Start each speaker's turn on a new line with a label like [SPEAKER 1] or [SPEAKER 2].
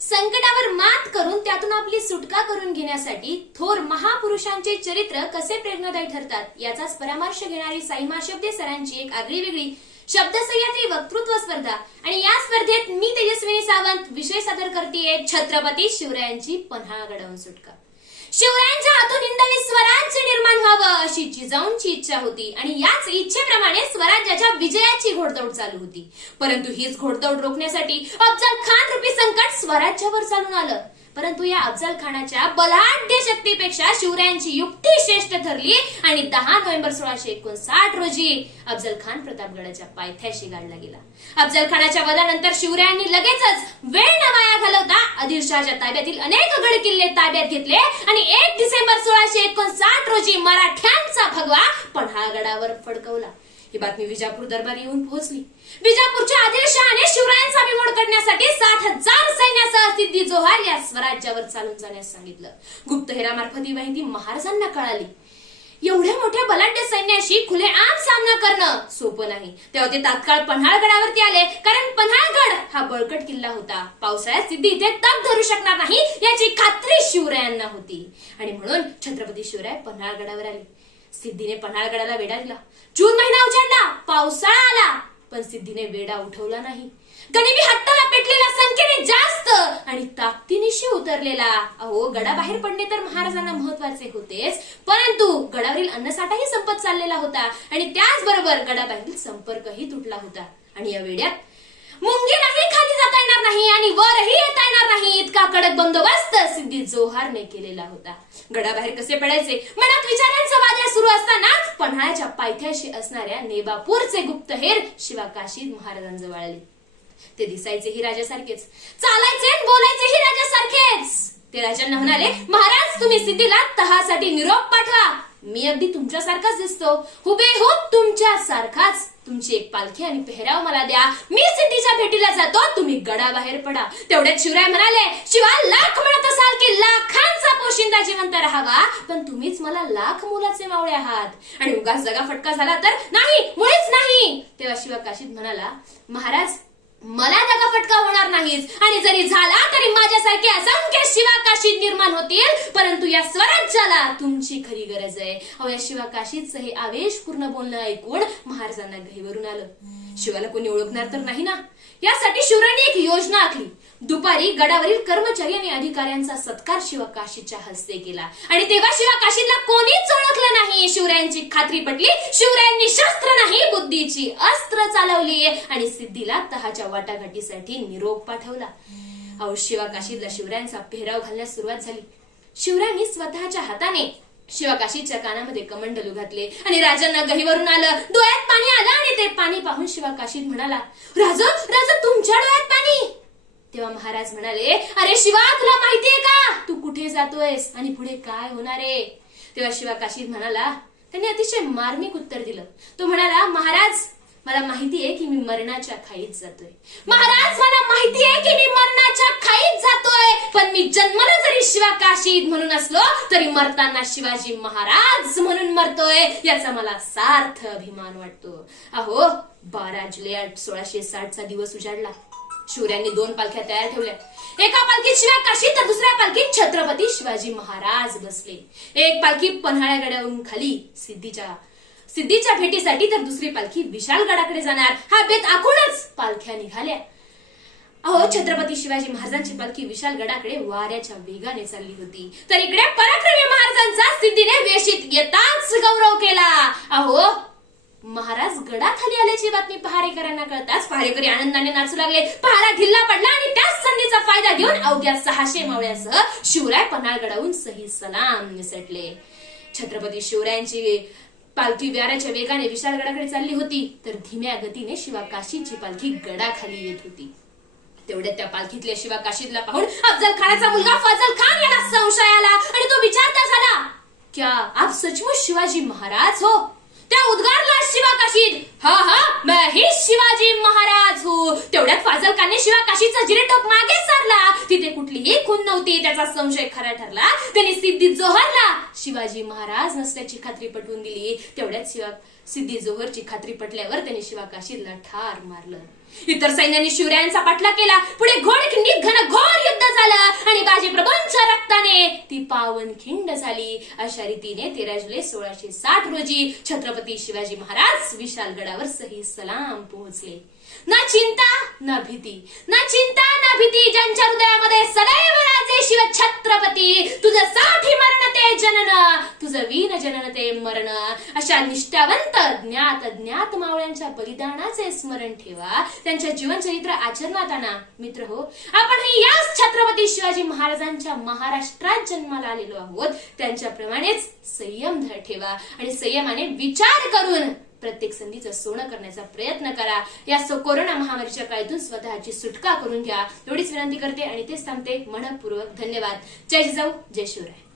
[SPEAKER 1] संकटावर मात करून त्यातून आपली सुटका करून घेण्यासाठी थोर महापुरुषांचे चरित्र कसे प्रेरणादायी ठरतात याचाच परामर्श घेणारी साईमा शब्दे सरांची एक आगळी वेगळी शब्दसह्याद्री वक्तृत्व स्पर्धा. आणि या स्पर्धेत मी तेजस्विनी सावंत विषय सादर करतेय छत्रपती शिवरायांची पन्हाळगडावून सुटका. शिवरायांच्या हातून हिंदवी स्वराज्य निर्माण व्हावं अशी जिजाऊंची इच्छा होती. आणि याच इच्छेप्रमाणे स्वराज्याच्या विजयाची घोडदौड चालू होती. परंतु हीच घोडदौड रोखण्यासाठी अफजल खान रूपी संकट स्वराज्यावर चालून आलं. परंतु या अफजल खानाच्या बलाढ्य शक्तीपेक्षा शिवरायांची युक्ती श्रेष्ठ ठरली आणि दहा नोव्हेंबर सोळाशे एकोणसाठ रोजी अफजल खान प्रतापगडाच्या पायथ्याशी गाडला गेला. अफजल खानाच्या वधानंतर शिवरायांनी लगेचच वेळ न वाया घालवता आदिलशहाच्या ताब्यातील अनेक गड किल्ले ताब्यात घेतले आणि एक डिसेंबर सोळाशे एकोणसाठ रोजी मराठ्यांचा भगवा पन्हाळगडावर फडकवला. ही बातमी विजापूर दरबारी येऊन पोहोचली. विजापूरच्या आदिलशहाने शिवरायांचा बिमोड करण्यासाठी सात हजार सैन्यासह सिद्धी जोहार या स्वराज्यावर चालून जाण्यास सांगितलं. गुप्तहेरामार्फत ही माहिती महाराजांना कळाली. एवढ्या मोठ्या बलाढ्य सैन्याशी खुलेआम सामना करणं सोपं नाही. तेव्हा ते तात्काळ पन्हाळगडावरती आले कारण पन्हाळगड हा बळकट किल्ला होता. पावसाळ्यात सिद्धी इथे तग धरू शकणार नाही याची खात्री शिवरायांना होती. आणि म्हणून छत्रपती शिवराय पन्हाळगडावर आले. सिद्धीने पन्हाळगडाला वेढा दिला. जून महिना उजाडला पावसाळा आला पण सिद्धीने वेडा उठवला नाही. गनिमी हत्ताला पेटलेला संख्येने जास्त आणि ताकदीनिशी उतरलेला. अहो गडाबाहेर पडणे तर महाराजांना महत्त्वाचे होतेच परंतु गडावरील अन्नसाठाही संपत चाललेला होता आणि त्याचबरोबर गडाबाहेरील संपर्कही तुटला होता. आणि या वेड्यात मुंगीलाही खाली जाता येणार नाही आणि वरही येता येणार नाही. इतका कडक बंदोबस्त सिद्धी जोहारने केलेला होता. गडाबाहेर कसे पडायचे? मनात विचारांचा वादळ सुरू असतानाच पन्हाळ्याच्या पायथ्याशी असणाऱ्या नेबापूरचे गुप्तहेर शिवाकाशी महाराजांजवळ आले. ते दिसायचेही राजासारखेच. चालायचे ते राजांना म्हणाले महाराज तुम्ही सिद्धीला तहासाठी निरोप पाठवा. मी अगदी तुमच्यासारखाच दिसतो. हुबेहूब तुमच्या सारखाच तुमची एक पालखी आणि पेहराव मला द्या. मी सिद्धीच्या भेटीला जातो. तुम्ही गडाबाहेर पडा. तेवढ्यात शिवराय म्हणाले शिवा लाख म्हणत असाल की लाखांचा पोशिंदा जिवंत राहावा पण तुम्हीच मला लाख मुलाचे मावळे आहात. आणि उगाच जगा फटका झाला तर नाही मुळेच नाही. तेव्हा शिवा काशीत म्हणाला महाराज मला दगा फटका होणार नाहीच. आणि जरी झाला तरी माझ्यासारखे असंख्य शिवाकाशी निर्माण होतील परंतु या स्वराज्याला तुमची खरी गरज आहे. अहो या शिवाकाशीचं हे आवेशपूर्ण बोलणं ऐकून महाराजांना घरीवरून आलं. शिवाला कोणी ओळखणार तर नाही ना? यासाठी शिवरायांनी एक योजना आखली. दुपारी गडावरील कर्मचारी आणि अधिकाऱ्यांचा सत्कार शिवकाशीच्या हस्ते केला. आणि तेव्हा शिवकाशीला कोणीच ओळखलं नाही. शिवरायांची खात्री पटली. शिवरायांनी शस्त्र नाही बुद्धीची अस्त्र चालवली. आणि सिद्धीला तहाच्या वाटाघाटीसाठी निरोप पाठवला. अहो शिवाकाशीला शिवरायांचा पेहराव घालण्यास सुरुवात झाली. शिवरायांनी स्वतःच्या हाताने शिवाकाशीच्या कानामध्ये कमंडलू घातले. आणि राजांना गहीवरून आलं. डोळ्यात पाणी आलं आणि ते पाणी पाहून शिवाकाशीत म्हणाला राज राज तुमच्या डोळ्यात पाणी तेव्हा महाराज म्हणाले अरे शिवा तुला माहितीये का? तू कुठे जातोयस आणि पुढे काय होणार आहे? तेव्हा शिवा काशीद म्हणाला त्यांनी अतिशय मार्मिक उत्तर दिलं. तो म्हणाला महाराज मला माहितीये की मी मरणाच्या खाईत जातोय. महाराज मला माहितीये की मी मरणाच्या खाईत जातोय. पण मी जन्मला जरी शिवा काशीद म्हणून असलो तरी मरताना शिवाजी महाराज म्हणून मरतोय याचा मला सार्थ अभिमान वाटतो. अहो बारा जुलै सोळाशे साठचा दिवस उजाडला. शिवरायांनी दोन पालख्या तयार ठेवल्या. एका पालखीत शिवा काशी तर दुसऱ्या पालखीत छत्रपती शिवाजी महाराज बसले. एक पालखी पन्हाळ्यागडावरून खाली सिद्धीच्या सिद्धीच्या भेटीसाठी तर दुसरी पालखी विशालगडाकडे जाणार. हा बेत आखूनच पालख्या निघाल्या. अहो छत्रपती शिवाजी महाराजांची पालखी विशालगडाकडे वाऱ्याच्या वेगाने चालली होती. तर इकडे पराक्रमी महाराजांचा सिद्धीने वेशीत येताच गौरव केला. अहो महाराज गडाखाली आल्याची बातमी पहारेकरांना कळताच पहारेकरी आनंदाने नाचू लागले. पहारा ढिल्ला पडला आणि त्याच संधीचा फायदा घेऊन अवघ्या सहाशे मावळ्यासह शिवराय पन्हाळगडाहून सही सलाम निसटले. छत्रपती शिवरायांची पालखी व्याराच्या वेगाने विशालगडाकडे चालली होती तर धीम्या गतीने शिवा काशीची पालखी गडाखाली येत होती. तेवढ्यात त्या पालखीतल्या शिवा काशीदला पाहून अफजल खानाचा मुलगा फजल खान याला संशय आला आणि तो विचारता झाला क्या आप सचमुच शिवाजी महाराज हो? त्या उद्गारला शिवा काशीद हा हा मैं ही शिवाजी महाराज हो. तेवढ्यात फाजल खानने शिवा काशीचा जिरेटोप मागे सारला. तिथे कुठलीही खून नव्हती त्याचा संशय खरा ठरला. त्यांनी सिद्धी जोहरला. शिवाजी महाराज नसल्याची खात्री पटवून दिली. तेवढ्यात शिवा सिद्धी जोहरची खात्री पटल्यावर त्याने शिवा ठार मारलं. इतर सैन्यांनी शिवरायांचा पाठला केला. पुढे घोडखिंडीत घन घोर युद्ध झालं. आणि बाजी प्रभूंच्या रक्ताने ती पावन खिंड झाली. अशा रीतीने तेरा जुलै सोळाशे साठ रोजी छत्रपती शिवाजी महाराज विशालगडावर सही सलाम पोहोचले. ना चिंता ना भीती. ना चिंता ना भीती ज्यांच्या हृदयामध्ये सदैव राजे शिव छत्रपती तुझं साठी मरण ते जनन तुझं वीन जनन ते मरण. अशा निष्ठावंत ज्ञात ज्ञात मावळ्यांच्या बलिदानाचे स्मरण ठेवा. त्यांच्या जीवनचरित्र आचरणात आणा मित्र हो आपण याच छत्रपती शिवाजी महाराजांच्या महाराष्ट्रात जन्माला आलेलो आहोत. त्यांच्याप्रमाणेच संयम धर ठेवा आणि संयमाने विचार करून प्रत्येक संधीचं सोनं करण्याचा प्रयत्न करा. या कोरोना महामारीच्या काळातून स्वतःची सुटका करून घ्या. एवढीच विनंती करते आणि तेच सांगते मनपूर्वक धन्यवाद. जय जिजाऊ जय शिवराय.